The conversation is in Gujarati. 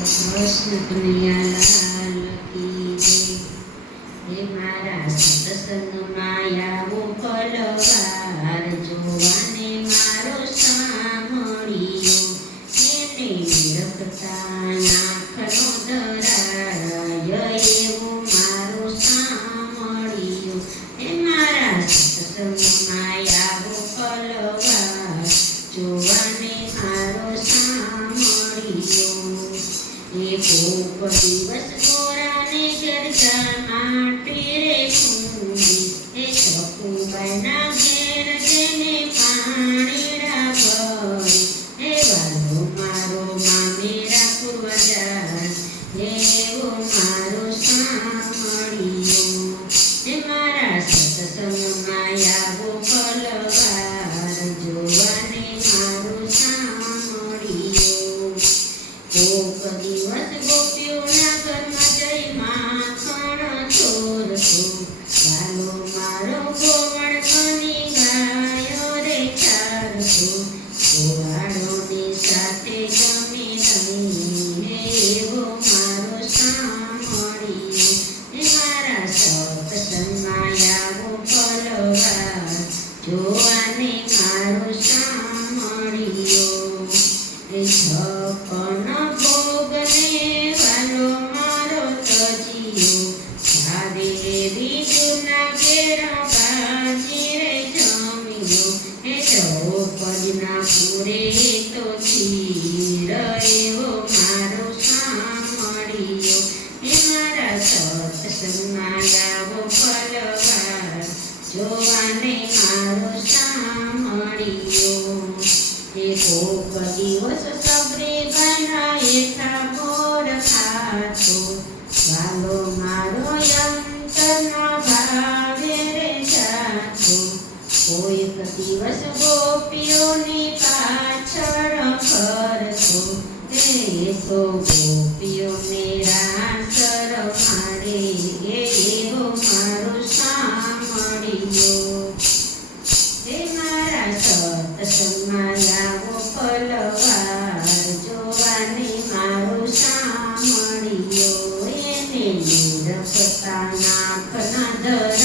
કૃષ્ણ કનૈયાલાલ કી જય. હે મારા સત્સંગમાં આવો ફલવાર જોવાને મારો સાંભળ્યો. એને રખતા નાખનો ધરાય એવો મારો સાંભળ્યો. હે મારા સત્સંગમાં આવો ફલવાર જોવાને મારો સાંભળ્યો. કોક દિવસ ગોરાને ઘેરજા માટી રે કુંડી. એ સખુબાઈના ઘેર જઈને પાણીડા ભરી. હે વાલો મારો મામેરા પૂર્વજા એવો મારો સાંભળ્યો. હે મારા સત્સંગમાં આવો ફલવાર જોવાને મારો સાંભળ્યો. કોક દિવસ ગોપીઓના ઘરમાં જઈ માખણ ચોરતો. વાલો મારો ગોવણ ઘણી ગાયો રે ચારતો. ગોવાળોની સાથે ગમી રમી એવો મારો સાંભળ્યો. હે મારા સત્સંગમાં આવો ફલવાર જોવાને મારો સાંભળ્યો. છપન ભોગને વાલો મારો તજિયો. ભાવે બીજુના ઘેર બાજી રે જમ્યો. હે દ્રૌપદીના પૂરે તો ખીર એવો મારો સાંભળ્યો. હે મારા સત્સંગમાં આવો ફલવાર જોવાને મારો સાંભળ્યો. કોક દિવસ સબરે ગાના એઠા મોર ખાતો. વાલો મારો અંતરના ભાવે રે જાતો. કોઈક દિવસ ગોપીઓની પાછળ ફરતો. એ તો ગોપીઓ મેરા સર મારે એવો મારો સાંભળ્યો. હે મારા સત્સંગમાં આવો ફલવાર જોવાને મારો સાંભળ્યો. એને રખતા નાખના ધર